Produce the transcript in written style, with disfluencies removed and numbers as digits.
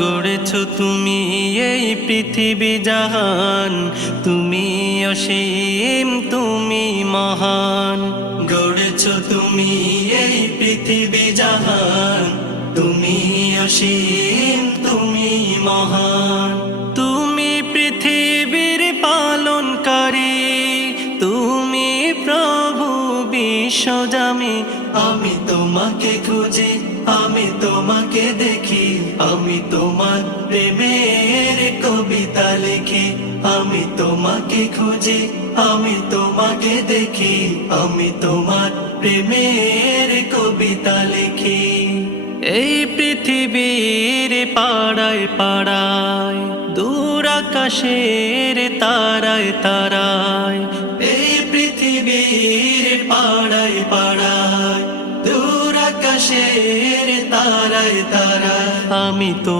গড়েছো তুমি এই পৃথিবী জাহান, তুমি অসীম তুমি মহান। গড়েছো তুমি এই পৃথিবী জাহান, তুমি অসীম তুমি মহান। তুমি পৃথিবীর পালনকারী, তুমি প্রভু বিশ্বজামি। আমি তোমাকে খুঁজি, আমি তোমাকে দেখি, আমি তোমার প্রেমের কবিতা লিখি। আমি তোমাকে খুঁজি, আমি তোমাকে দেখি, আমি তোমার প্রেমের কবিতা লিখি। এই পৃথিবীর পাড়ায় পাড়ায়, দূর আকাশের তারায় তারায়, এই পৃথিবীর পাড়ায় পাড়ায়, দূর আকাশের তারায় তারায়, আমি তোমার